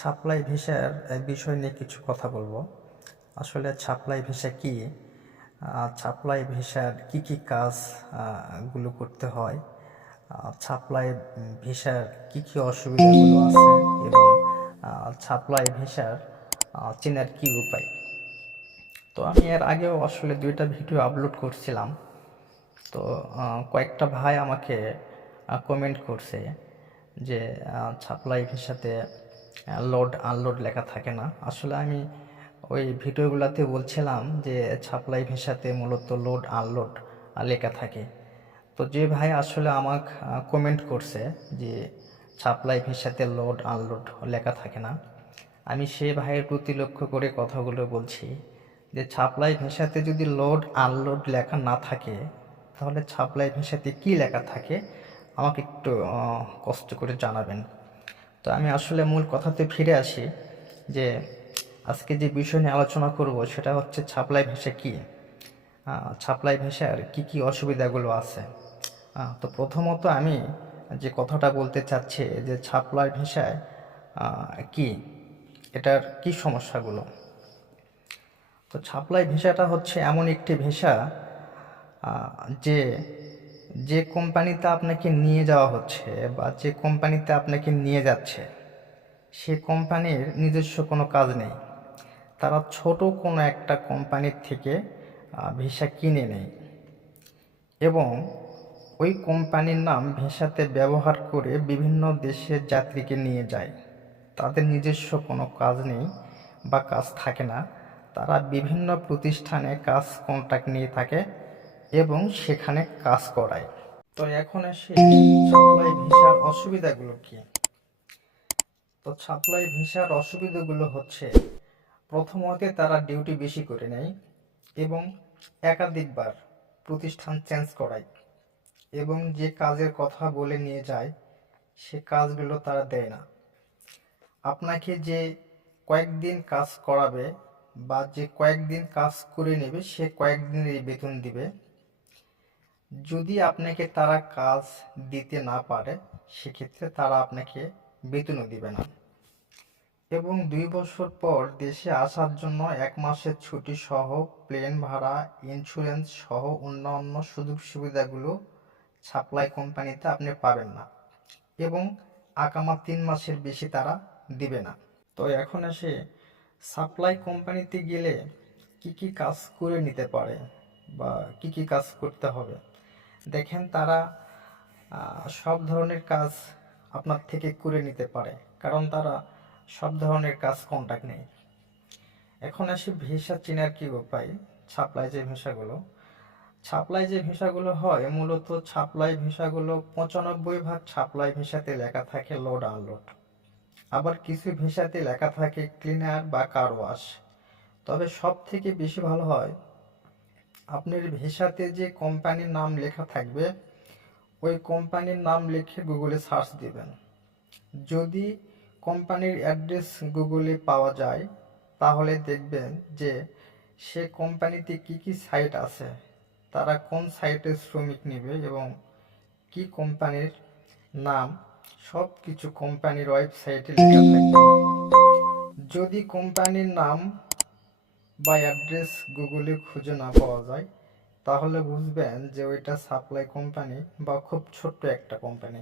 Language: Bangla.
সাপ্লাই ভিসার বিষয় নিয়ে কিছু কথা বলবো। আসলে সাপ্লাই ভিসা কি, সাপ্লাই ভিসার কি কি কাজ গুলো করতে হয়, সাপ্লাই ভিসার কি কি অসুবিধাগুলো আছে এবং সাপ্লাই ভিসার চেনার কি উপায়। তো আমি এর আগেও আসলে 2টা ভিডিও আপলোড করছিলাম। তো কয়েকটা ভাই আমাকে কমেন্ট করছে যে সাপ্লাই ভিসাতে লোড আনলোড লেখা থাকে না। আসলে আমি ওই ভিডিওগুলোতে বলছিলাম যে সাপ্লাই ভিসাতে মূলত লোড আনলোড লেখা থাকে। তো যে ভাই আসলে আমাকে কমেন্ট করছে যে সাপ্লাই ভিসাতে লোড আনলোড লেখা থাকে না, আমি সে ভাইয়ের প্রতি লক্ষ্য করে কথাগুলো বলছি যে সাপ্লাই ভিসাতে যদি লোড আনলোড লেখা না থাকে তাহলে সাপ্লাই ভিসাতে কি লেখা থাকে আমাকে একটু কষ্ট করে জানাবেন। তো আমি আসলে মূল কথাতে ফিরে আসি যে আজকে যে বিষয় নিয়ে আলোচনা করব সেটা হচ্ছে সাপ্লাই ভিসা কি, সাপ্লাই ভিসার কি কি অসুবিধাগুলো আছে। তো প্রথমত আমি যে কথাটা বলতে চাচ্ছি যে সাপ্লাই ভিসায় কি, এটার কি সমস্যাগুলো। তো সাপ্লাই ভিসাটা হচ্ছে এমন একটি ভিসা যে যে কোম্পানিতে আপনাকে নিয়ে যাওয়া হচ্ছে বা যে কোম্পানিতে আপনাকে নিয়ে যাচ্ছে সে কোম্পানির নিজস্ব কোনো কাজ নেই। তারা ছোট কোনো একটা কোম্পানির থেকে ভিসা কিনে নেয় এবং ওই কোম্পানির নাম ভিসাতে ব্যবহার করে বিভিন্ন দেশের যাত্রীকে নিয়ে যায়। তাদের নিজস্ব কোনো কাজ নেই বা কাজ থাকে না। তারা বিভিন্ন প্রতিষ্ঠানে কাজ কন্ট্রাক্ট নিয়ে থাকে এবং সেখানে কাজ করায়। তো এখন আসি সাপ্লাই ভিসার অসুবিধাগুলো কি। তো সাপ্লাই ভিসার অসুবিধাগুলো হচ্ছে প্রথমত তারা ডিউটি বেশি করে নেয় এবং একাধিকবার প্রতিষ্ঠান চেঞ্জ করায় এবং যে কাজের কথা বলে নিয়ে যায় সে কাজগুলো তারা দেয় না। আপনাকে যে কয়েকদিন কাজ করাবে বা যে কয়েকদিন কাজ করে নেবে সে কয়েকদিনের বেতন দিবে। যদি আপনাকে তারা কাজ দিতে না পারে সেক্ষেত্রে তারা আপনাকে বেতনও দিবে না এবং 2 বছর পর দেশে আসার জন্য 1 মাসের ছুটি সহ প্লেন ভাড়া, ইন্স্যুরেন্স সহ অন্যান্য সুযোগ সুবিধাগুলো সাপ্লাই কোম্পানিতে আপনি পাবেন না এবং আগামী 3 মাসের বেশি তারা দিবে না। তো এখন এসে সাপ্লাই কোম্পানিতে গেলে কি কি কাজ করে নিতে পারে বা কি কি কাজ করতে হবে। দেখেন, তারা সব ধরনের কাজ আপনার থেকে করে নিতে পারে কারণ তারা সব ধরনের কাজ কন্ট্রাক্ট নেই। এখন আসি ভিসা চেনার কি উপায়। সাপ্লাই যে ভিসাগুলো হয় মূলত সাপ্লাই ভিসাগুলো 95% সাপ্লাই ভিসাতে লেখা থাকে লোড আনলোড, আবার কিছু ভিসাতে লেখা থাকে ক্লিনার বা কার ওয়াশ। তবে সব থেকে বেশি ভালো হয় আপনার ভিসাতে যে কোম্পানির নাম লেখা থাকবে ওই কোম্পানির নাম লিখে গুগলে সার্চ দিবেন। যদি কোম্পানির অ্যাড্রেস গুগলে পাওয়া যায় তাহলে দেখবেন যে সে কোম্পানিতে কি কি সাইট আছে, তারা কোন সাইটে শ্রমিক নেবে এবং কি কোম্পানির নাম, সব কিছু কোম্পানির ওয়েবসাইটে লেখা থাকবে। যদি কোম্পানির নাম বা অ্যাড্রেস গুগলে খুঁজে না পাওয়া যায় তাহলে বুঝবেন যে ওইটা সাপ্লাই কোম্পানি বা খুব ছোট্ট একটা কোম্পানি।